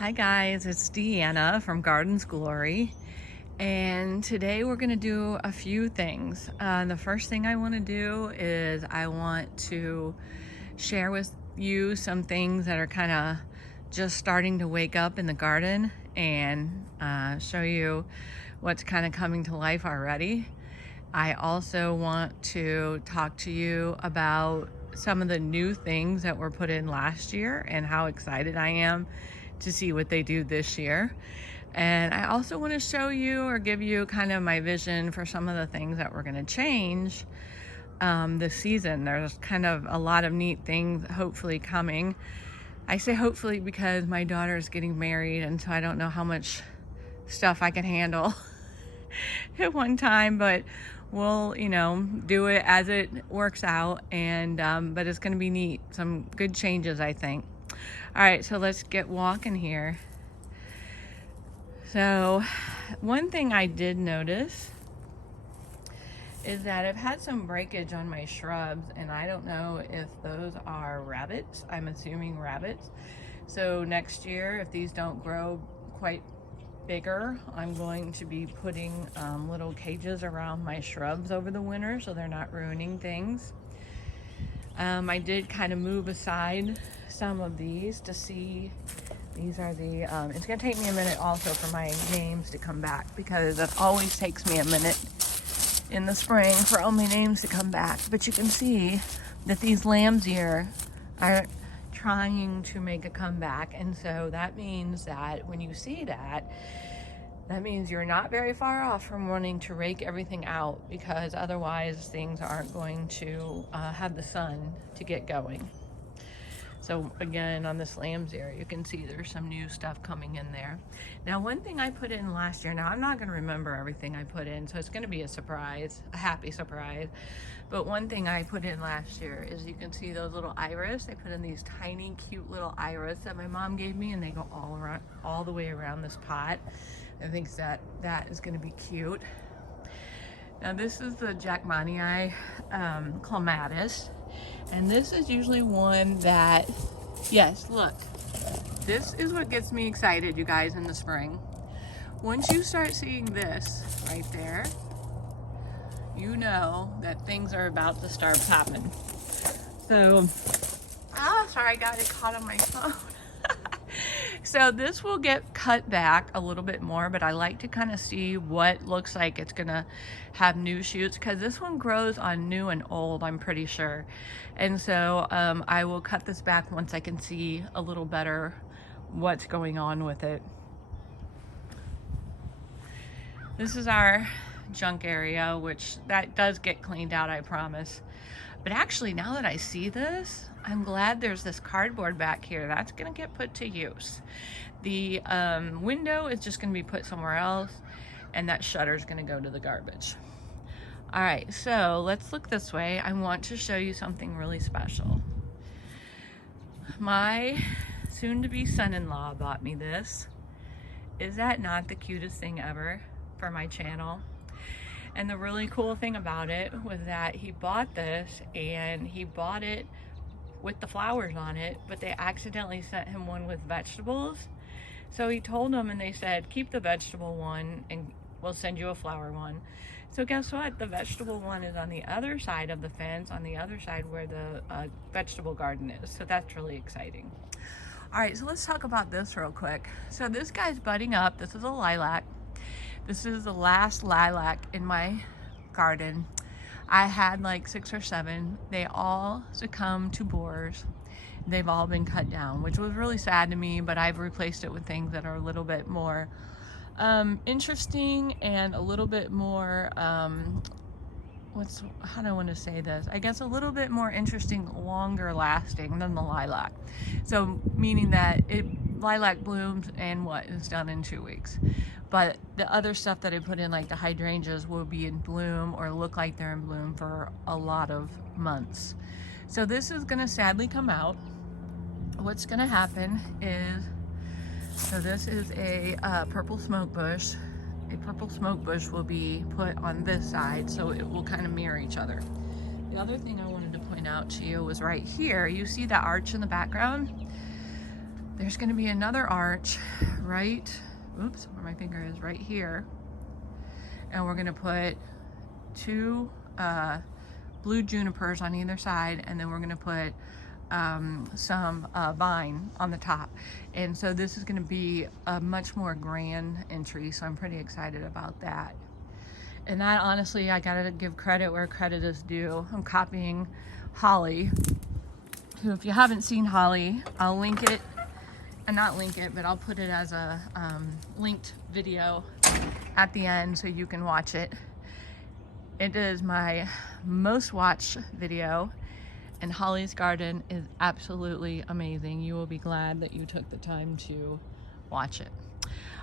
Hi guys, it's Deanna from Gardens Glory, and today we're going to do a few things. The first thing I want to do is I want to share with you some things that are kind of just starting to wake up in the garden and show you what's kind of coming to life already. I also want to talk to you about some of the new things that were put in last year and how excited I am to see what they do this year. And I also want to show you or give you kind of my vision for some of the things that we're going to change this season. There's kind of a lot of neat things hopefully coming. I say hopefully because my daughter is getting married, and so I don't know how much stuff I can handle at one time, but we'll do it as it works out. And but it's going to be neat, some good changes, I think. All right, so let's get walking here. So one thing I did notice is that I've had some breakage on my shrubs, and I don't know if those are rabbits. I'm assuming rabbits. So next year, if these don't grow quite bigger, I'm going to be putting little cages around my shrubs over the winter so they're not ruining things. I did kind of move aside some of these to see. These are the, it's going to take me a minute also for my names to come back, because it always takes me a minute in the spring for all my names to come back. But you can see that these lamb's ear are trying to make a comeback. And so that means that when you see that, that means you're not very far off from wanting to rake everything out, because otherwise things aren't going to have the sun to get going. So again, on this lamb's ear, you can see there's some new stuff coming in there. Now, one thing I put in last year, now I'm not going to remember everything I put in, so it's going to be a surprise, a happy surprise. But one thing I put in last year is, you can see those little iris. I put in these tiny, cute little iris that my mom gave me, and they go all around, all the way around this pot. I think that is going to be cute. Now, this is the Jackmanii clematis, and this is usually one that, yes, look, this is what gets me excited, you guys, in the spring. Once you start seeing this right there, you know that things are about to start popping. So, sorry, I got it caught on my phone. So this will get cut back a little bit more, but I like to kind of see what looks like it's gonna have new shoots, because this one grows on new and old, I'm pretty sure. And so I will cut this back once I can see a little better what's going on with it. This is our junk area, which that does get cleaned out, I promise. But actually, now that I see this, I'm glad there's this cardboard back here. That's gonna get put to use. The window is just gonna be put somewhere else, and that shutter is gonna go to the garbage. All right, so let's look this way. I want to show you something really special. My soon-to-be son-in-law bought me this. Is that not the cutest thing ever for my channel? And the really cool thing about it was that he bought this, and he bought it with the flowers on it, but they accidentally sent him one with vegetables. So he told them, and they said, keep the vegetable one and we'll send you a flower one. So guess what? The vegetable one is on the other side of the fence, on the other side where the vegetable garden is. So that's really exciting. All right, so let's talk about this real quick. So this guy's budding up. This is a lilac. This is the last lilac in my garden. I had like 6 or 7. They all succumbed to borers. They've all been cut down, which was really sad to me, but I've replaced it with things that are a little bit more interesting and a little bit more, how do I want to say this? I guess a little bit more interesting, longer lasting than the lilac. So meaning that lilac blooms and is done in 2 weeks. But the other stuff that I put in, like the hydrangeas, will be in bloom or look like they're in bloom for a lot of months. So this is gonna sadly come out. What's gonna happen is, so this is a purple smoke bush. A purple smoke bush will be put on this side, so it will kind of mirror each other. The other thing I wanted to point out to you was right here. You see that arch in the background? there's going to be another arch right, oops, where my finger is, right here. And we're going to put two blue junipers on either side, and then we're going to put some vine on the top. And so this is going to be a much more grand entry, so I'm pretty excited about that. And that, honestly, I gotta give credit where credit is due. I'm copying Holly, who, if you haven't seen Holly, I'll link it, and not link it, but I'll put it as a linked video at the end so you can watch it. It is my most watched video, and Holly's garden is absolutely amazing. You will be glad that you took the time to watch it.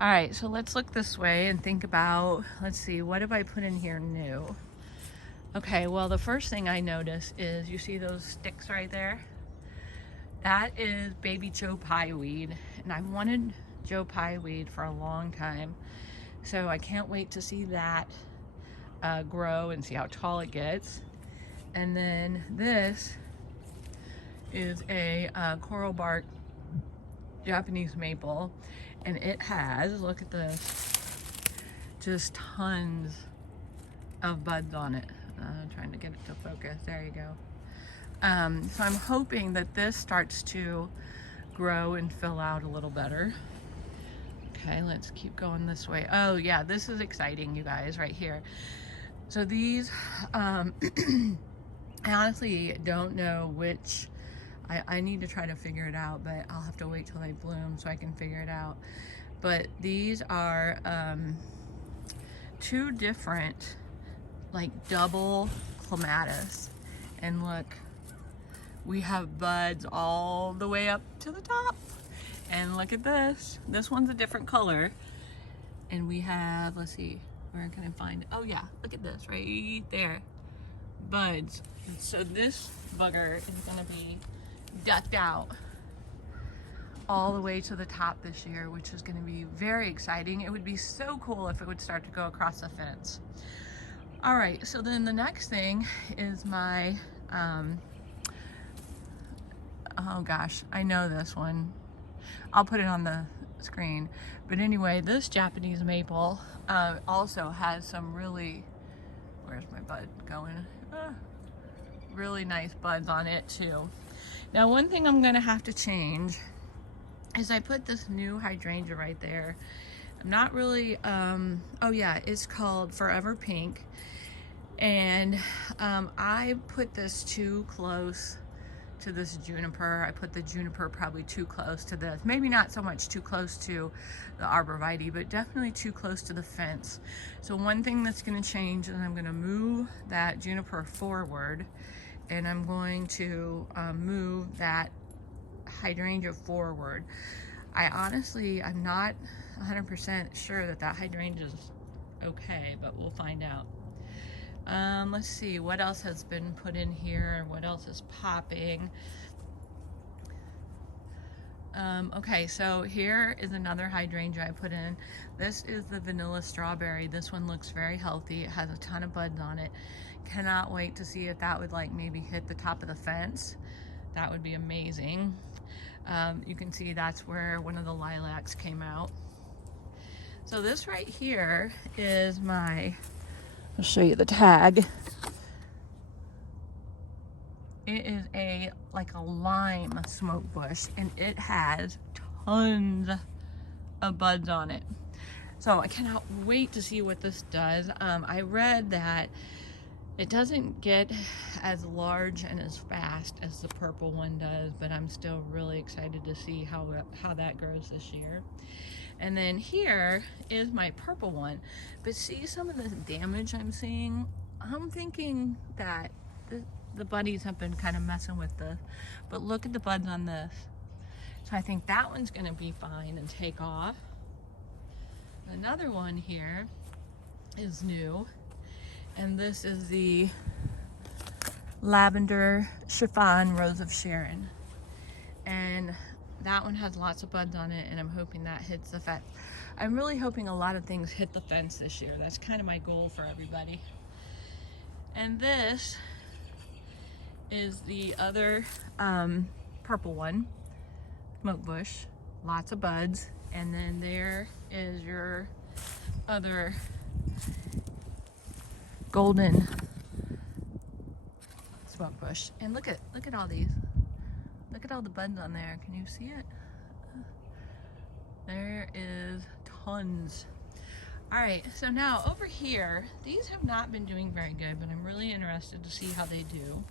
All right, so let's look this way and think about, let's see, what have I put in here new? Okay, well, the first thing I noticed is, you see those sticks right there? That is baby Joe Pye weed, and I wanted Joe Pye weed for a long time. So I can't wait to see that grow and see how tall it gets. And then this is a coral bark Japanese maple, and it has, look at this, just tons of buds on it. Trying to get it to focus, there you go. So I'm hoping that this starts to grow and fill out a little better. Okay, let's keep going this way. Oh yeah, this is exciting, you guys, right here. So these, I honestly don't know which, I need to try to figure it out, but I'll have to wait till they bloom so I can figure it out. But these are two different, like, double clematis. And look, we have buds all the way up to the top. And look at this. This one's a different color. And we have, let's see, where can I find it? Oh yeah, look at this right there. Buds. And so this bugger is gonna be decked out all the way to the top this year, which is gonna be very exciting. It would be so cool if it would start to go across the fence. All right, so then the next thing is my, oh gosh, I know this one. I'll put it on the screen. But anyway, this Japanese maple also has some really, where's my bud going? Really nice buds on it too. Now, one thing I'm gonna have to change is I put this new hydrangea right there. I'm not really, oh yeah, it's called Forever Pink. And I put this too close to this juniper. I put the juniper probably too close to this. Maybe not so much too close to the arborvitae, but definitely too close to the fence. So one thing that's gonna change is I'm gonna move that juniper forward, and I'm going to move that hydrangea forward. I'm not 100% sure that that hydrangea is okay, but we'll find out. Let's see what else has been put in here and what else is popping. Okay, so here is another hydrangea I put in. This is the vanilla strawberry. This one looks very healthy. It has a ton of buds on it. Cannot wait to see if that would, like, maybe hit the top of the fence. That would be amazing. You can see that's where one of the lilacs came out. So this right here is my, I'll show you the tag. It is like a lime smoke bush, and it has tons of buds on it. So I cannot wait to see what this does. I read that it doesn't get as large and as fast as the purple one does, but I'm still really excited to see how that grows this year. And then here is my purple one. But see some of the damage I'm seeing? I'm thinking that the buddies have been kind of messing with this. But look at the buds on this. So I think that one's gonna be fine and take off. Another one here is new. And this is the lavender chiffon rose of Sharon. And that one has lots of buds on it, and I'm hoping that hits the fence. I'm really hoping a lot of things hit the fence this year. That's kind of my goal for everybody. And this is the other purple one, smoke bush. lots of buds. And then there is your other golden smoke bush. And look at all these. Look at all the buds on there. Can you see it? There is tons. All right, so now over here, these have not been doing very good, but I'm really interested to see how they do.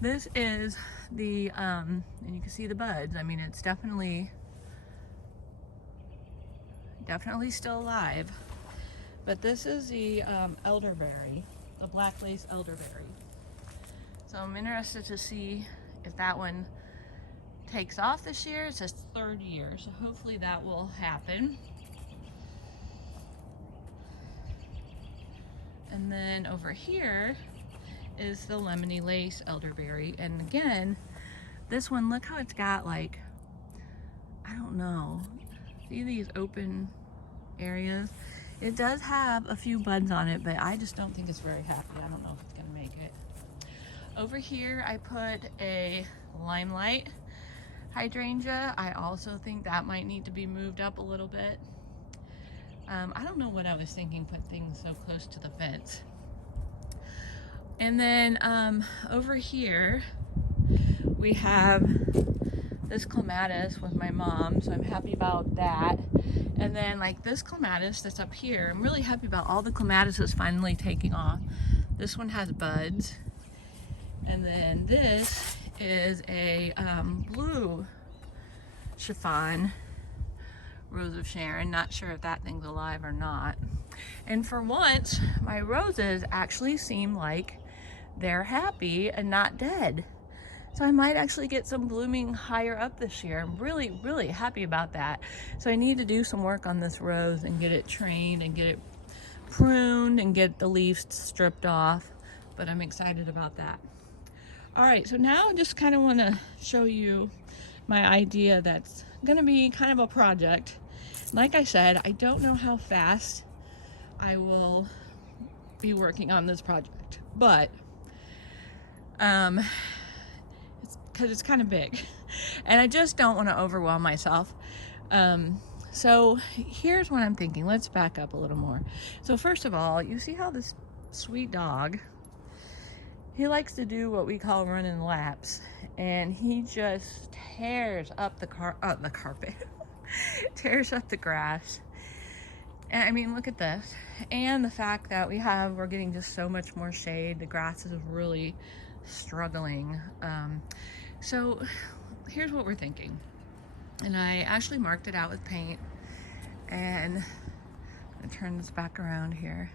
This is the, and you can see the buds. I mean, it's definitely still alive. But this is the elderberry, the black lace elderberry. So I'm interested to see if that one takes off this year. It's its 3rd year, so hopefully that will happen. And then over here is the lemony lace elderberry. And again, this one, look how it's got like, I don't know, see these open areas? It does have a few buds on it, but I just don't think it's very happy. I don't know if it's gonna make it. Over here, I put a limelight hydrangea. I also think that might need to be moved up a little bit. I don't know what I was thinking, put things so close to the fence. And then over here, we have this clematis with my mom, so I'm happy about that. And then like this clematis that's up here, I'm really happy about all the clematises finally taking off. This one has buds. And then this is a blue chiffon Rose of Sharon. Not sure if that thing's alive or not. And for once, my roses actually seem like they're happy and not dead. So I might actually get some blooming higher up this year. I'm really, really happy about that. So I need to do some work on this rose and get it trained and get it pruned and get the leaves stripped off. But I'm excited about that. All right, so now I just kind of want to show you my idea that's going to be kind of a project. Like I said, I don't know how fast I will be working on this project, but it's because it's kind of big and I just don't want to overwhelm myself. So here's what I'm thinking. Let's back up a little more. So first of all, you see how this sweet dog, he likes to do what we call running laps, and he just tears up the carpet, tears up the grass. And I mean, look at this. And the fact that we're getting just so much more shade. The grass is really struggling. So here's what we're thinking. And I actually marked it out with paint. And I'm gonna turn this back around here.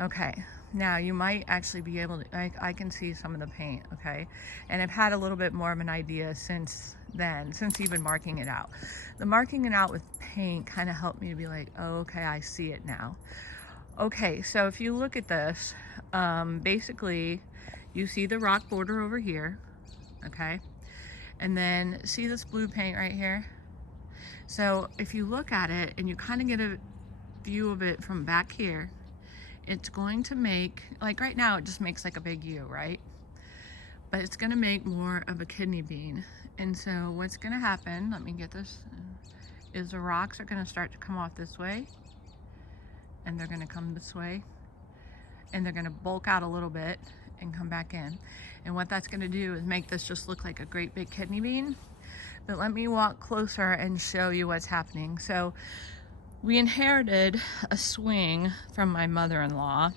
Okay, now you might actually be able to, I can see some of the paint, okay? And I've had a little bit more of an idea since then, since even marking it out. The marking it out with paint kind of helped me to be like, oh, okay, I see it now. Okay, so if you look at this, basically you see the rock border over here, okay? And then see this blue paint right here? So if you look at it and you kind of get a view of it from back here, it's going to make, like right now it just makes like a big U, right? But it's gonna make more of a kidney bean. And so what's gonna happen, let me get this, is the rocks are gonna start to come off this way, and they're gonna come this way, and they're gonna bulk out a little bit and come back in. And what that's gonna do is make this just look like a great big kidney bean. But let me walk closer and show you what's happening. So we inherited a swing from my mother-in-law,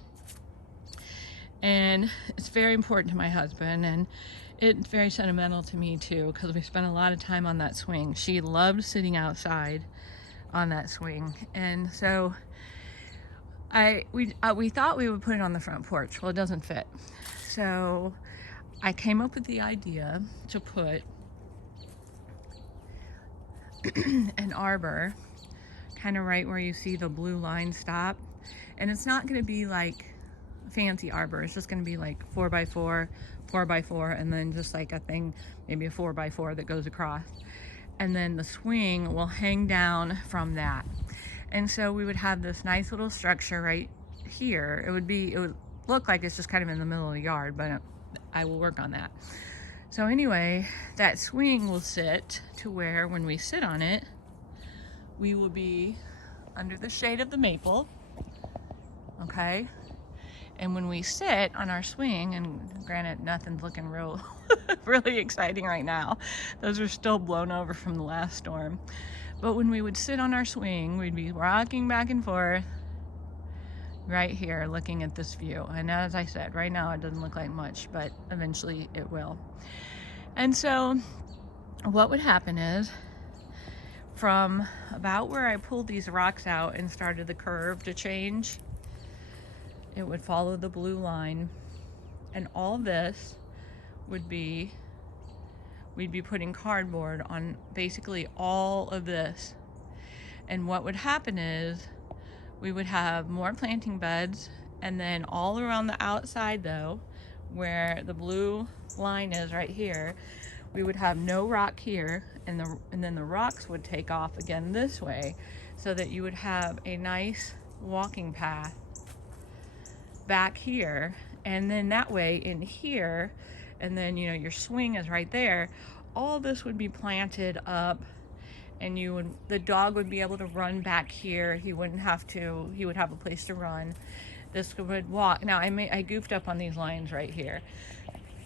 and it's very important to my husband, and it's very sentimental to me too, because we spent a lot of time on that swing. She loved sitting outside on that swing, and so we thought we would put it on the front porch. Well, it doesn't fit. So I came up with the idea to put an arbor kind of right where you see the blue line stop. And it's not going to be like a fancy arbor. It's just going to be like 4x4, 4x4, and then just like a thing, maybe a 4x4 that goes across. And then the swing will hang down from that. And so we would have this nice little structure right here. It would look like it's just kind of in the middle of the yard, but I will work on that. So anyway, that swing will sit to where when we sit on it, we will be under the shade of the maple, okay? And when we sit on our swing, and granted, nothing's looking really exciting right now. Those are still blown over from the last storm. But when we would sit on our swing, we'd be rocking back and forth right here, looking at this view. And as I said, right now it doesn't look like much, but eventually it will. And so what would happen is, from about where I pulled these rocks out and started the curve to change, it would follow the blue line, and all this would be, we'd be putting cardboard on basically all of this. And what would happen is we would have more planting beds, and then all around the outside though, where the blue line is right here, we would have no rock here, and then the rocks would take off again this way, so that you would have a nice walking path back here, and then that way in here, and then you know your swing is right there. All this would be planted up, and the dog would be able to run back here. He wouldn't have to, he would have a place to run. This would walk. Now I goofed up on these lines right here.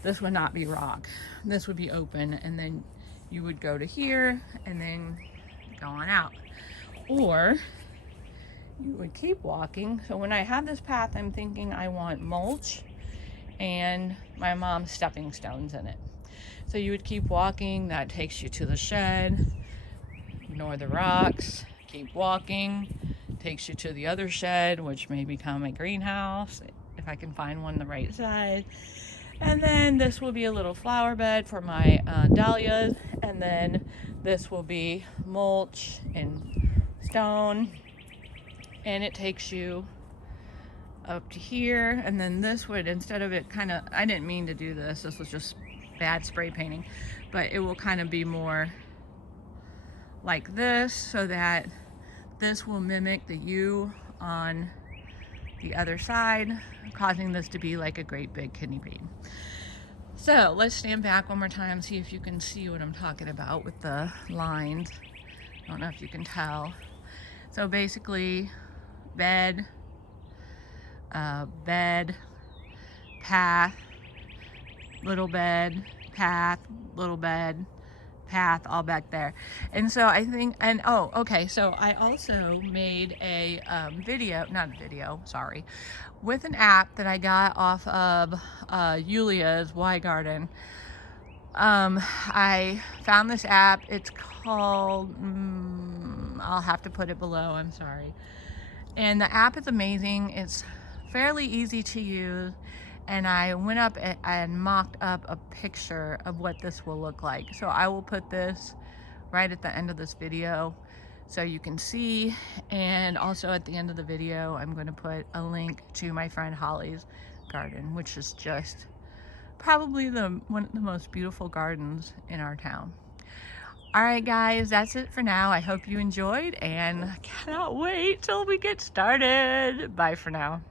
This would not be rock. This would be open, and then you would go to here and then go on out. Or you would keep walking. So when I have this path, I'm thinking I want mulch and my mom's stepping stones in it. So you would keep walking, that takes you to the shed, ignore the rocks, keep walking, takes you to the other shed, which may become a greenhouse if I can find one the right size. And then this will be a little flower bed for my dahlias, and then this will be mulch and stone, and it takes you up to here. And then this would, instead of it kind of, I didn't mean to do this, this was just bad spray painting, but it will kind of be more like this, so that this will mimic the U on the other side, causing this to be like a great big kidney bean. So let's stand back one more time, see if you can see what I'm talking about with the lines. I don't know if you can tell. So basically, bed, path, little bed, path, little bed, path, all back there. And so I think, and oh, okay, so I also made a with an app that I got off of Yulia's Y Garden. I found this app. It's called, I'll have to put it below, I'm sorry. And the app is amazing. It's fairly easy to use. And I went up and mocked up a picture of what this will look like. So I will put this right at the end of this video so you can see. And also at the end of the video, I'm going to put a link to my friend Holly's garden, which is just probably one of the most beautiful gardens in our town. All right, guys, that's it for now. I hope you enjoyed, and I cannot wait till we get started. Bye for now.